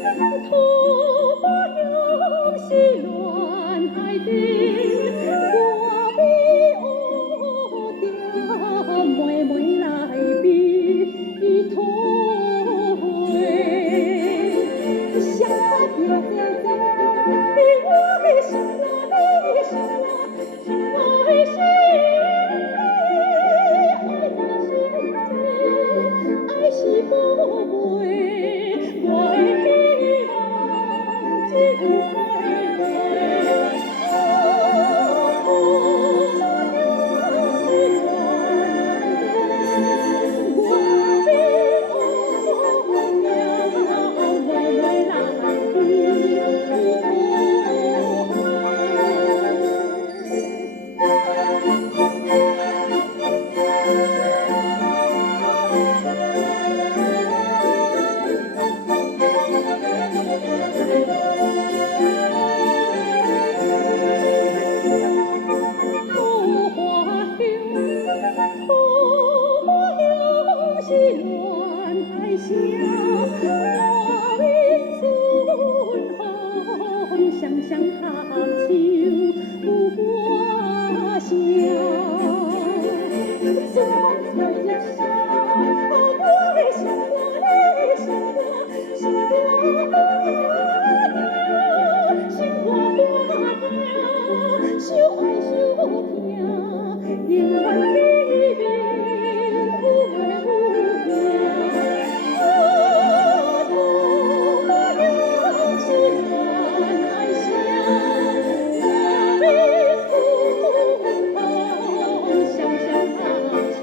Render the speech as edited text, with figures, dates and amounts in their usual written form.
桃花涌是乱海边，我比乌条妹妹来比拖下表姐姐，我的心啊，你的心啊，心爱心里，爱是宝贝，我的希望只有快乐。我比乌条妹妹是乱爱声，我为春风双双合唱有歌声。春风吹一声，我的心肝，你的心肝，心肝疼，心肝疼，相爱相疼，永远比命有缘有命。桃花涌是乱爱声，我为春风双双合唱。